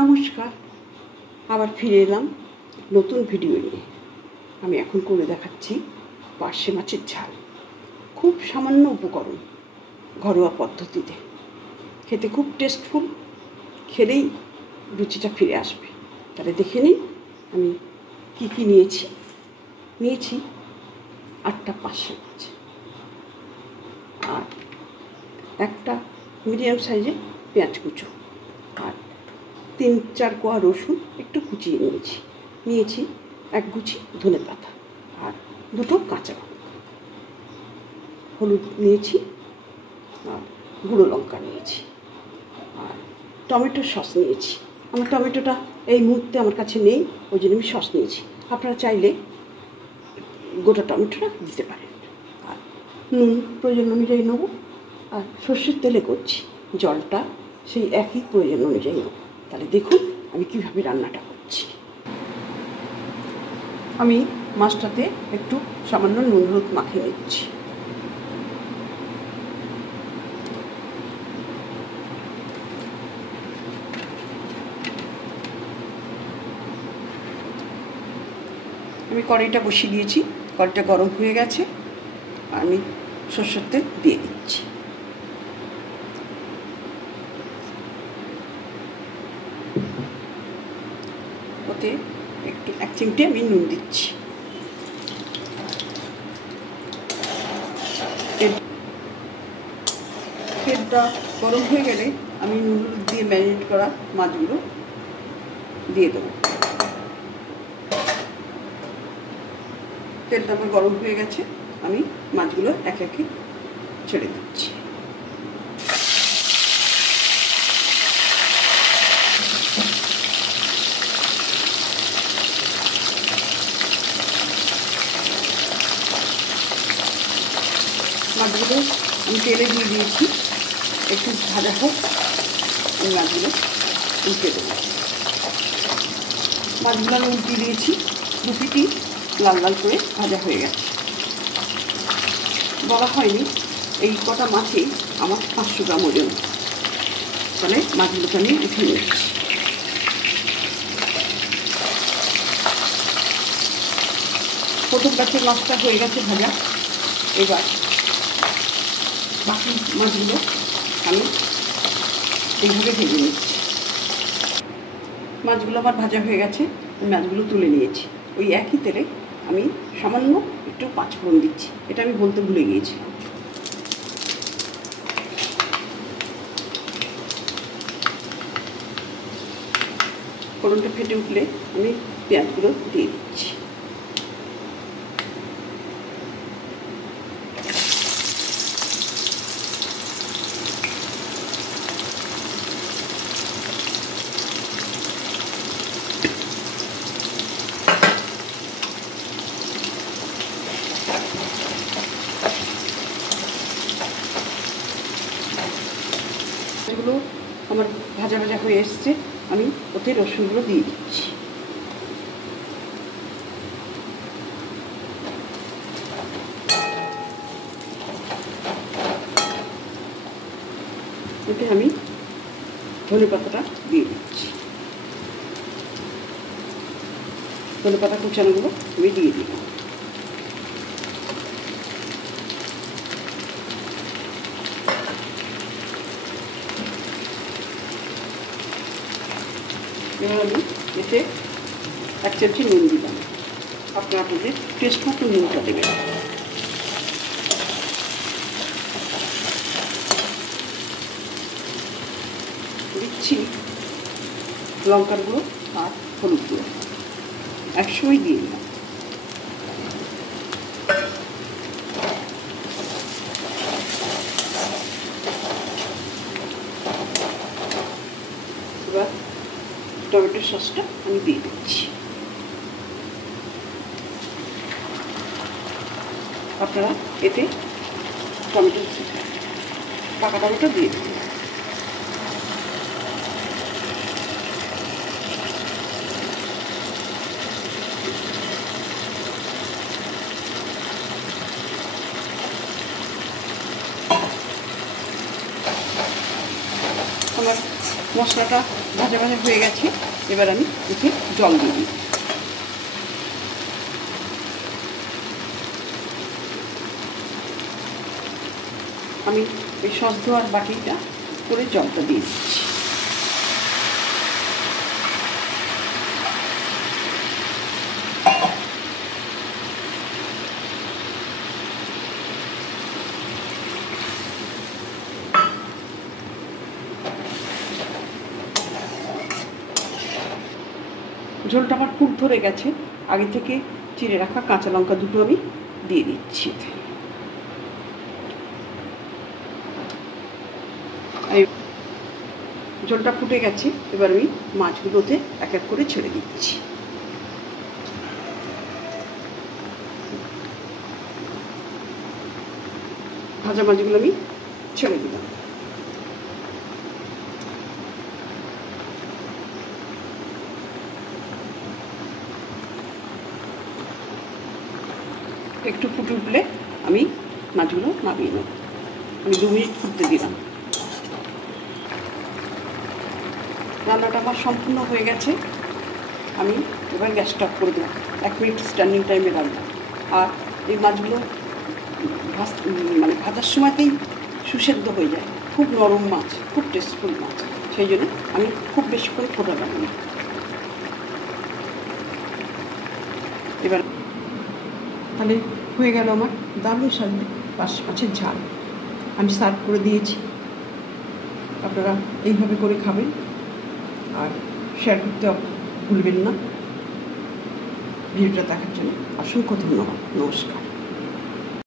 নমস্কার, আবার ফিরে এলাম নতুন ভিডিও নিয়ে। আমি এখন করে দেখাচ্ছি পার্শে মাছের ঝাল। খুব সামান্য উপকরণ, ঘরোয়া পদ্ধতিতে, খেতে খুব টেস্টফুল। খেলেই রুচিটা ফিরে আসবে। তাহলে দেখে নিন আমি কী নিয়েছি। 8টা পার্শে মাছ, আর একটা মিডিয়াম সাইজের পেঁয়াজ কুচো, আর 3-4 কোয়া রসুন একটু কুচিয়ে নিয়েছি 1 গুছি ধনে পাতা, আর 2টো কাঁচা লঙ্কা, হলুদ নিয়েছি, আর গুঁড়ো লঙ্কা নিয়েছি, আর টমেটো সস নিয়েছি। আমার টমেটোটা এই মুহূর্তে আমার কাছে নেই, ওই জন্য আমি সস নিয়েছি। আপনারা চাইলে গোটা টমেটোটা দিতে পারেন। আর নুন প্রয়োজন অনুযায়ী নেব, আর সর্ষের তেলে করছি, জলটা সেই একই প্রয়োজন অনুযায়ী নেব। তাহলে দেখুন আমি কীভাবে রান্নাটা করছি। আমি মাছটাতে একটু সামান্য নুন হলুদ মাখিয়ে নিচ্ছি। আমি কড়াইটা বসিয়ে দিয়েছি, কড়াইটা গরম হয়ে গেছে, আমি সর্ষের তেল দিয়ে দিচ্ছি। ওতে একটু 1 চিমটে আমি নুন দিচ্ছি। তেলটা গরম হয়ে গেলে আমি নুন দিয়ে ম্যারিনেট করা মাছগুলো দিয়ে দেবো। তেলটা আমার গরম হয়ে গেছে, আমি মাছগুলো একে একে ছেড়ে দিচ্ছি। মাছগুলো আমি তেলে দিয়ে দিয়েছি, একটু ভাজা হোক, আমি মাছগুলো উল্টে দেবো। মাছগুলো আমি উল্টে দিয়েছি, 2 পিঠই লাল লাল করে ভাজা হয়ে গেছে। বলা হয়নি এই কটা মাছেই আমার 500 গ্রাম ওজন। তাহলে মাছগুলোকে আমি উঠিয়ে নিচ্ছি। প্রথম ব্যাচের মাছটা হয়ে গেছে ভাজা। এবার বাকি মাছগুলো আমি এইভাবে ভেজে নিচ্ছি। মাছগুলো আমার ভাজা হয়ে গেছে, আমি মাছগুলো তুলে নিয়েছি। ওই একই তেলে আমি সামান্য একটু 5 ফোড়ন দিচ্ছি, এটা আমি বলতে ভুলে গিয়েছিলাম। ফোড়নটা ফেটে উঠলে আমি পেঁয়াজগুলো দিয়ে দিচ্ছি। এগুলো আমার ভাজা ভাজা হয়ে এসছে, আমি ওতে রসুনগুলো দিয়ে দিচ্ছি। ওতে আমি ধনে পাতাটা দিয়ে দিচ্ছি। ধনে পাতা কুচানোগুলো আমি দিয়ে দিলাম। এবার আমি এতে 1 চামচি নুন দিলাম। আপনারা আপনাদের টেস্ট মতো নুনটা দেবেন। দিচ্ছি লঙ্কার গুঁড়ো আর হলুদ গুঁড়ো, একসঙ্গেই দিয়ে দিলাম। এবার টমেটোর সসটা আমি দিয়ে দিচ্ছি। আপনারা এতে টমেটো পাকা টমেটো দিয়ে দিন। আমার মশলাটা ভাজা ভাজা হয়ে গেছে। এবার আমি এতে জল দিয়ে দিই। আমি এই সস ধোয়ার বাটিটা করে জলটা দিয়ে দিচ্ছি। ঝোলটা আমার খুব ধরে গেছে। আগে থেকে চিড়ে রাখা কাঁচা লঙ্কা দুটো আমি দিয়ে দিচ্ছি। ঝোলটা ফুটে গেছে। এবার আমি মাছগুলোতে এক এক করে ছেড়ে দিচ্ছি। ভাজা মাছগুলো আমি ছেড়ে দিলাম। একটু ফুটে উঠলে আমি মাছগুলো নামিয়ে নেব। আমি 2 মিনিট ফুটতে দিলাম। রান্নাটা আমার সম্পূর্ণ হয়ে গেছে। আমি এবার গ্যাসটা অফ করে দিলাম। 1 মিনিট স্ট্যান্ডিং টাইমে রান্না। আর এই মাছগুলো ভাজার সময়তেই সুসেদ্ধ হয়ে যায়। খুব নরম মাছ, খুব টেস্টফুল মাছ। সেই জন্য আমি খুব বেশি করে ফোটালাম না। এবার তাহলে হয়ে গেল আমার দারুণ স্বাদ মাছের ঝাল। আমি সার্ভ করে দিয়েছি। আপনারা এইভাবে করে খাবেন আর শেয়ার করতে ভুলবেন না। ভিডিওটা দেখার জন্য অসংখ্য ধন্যবাদ। নমস্কার।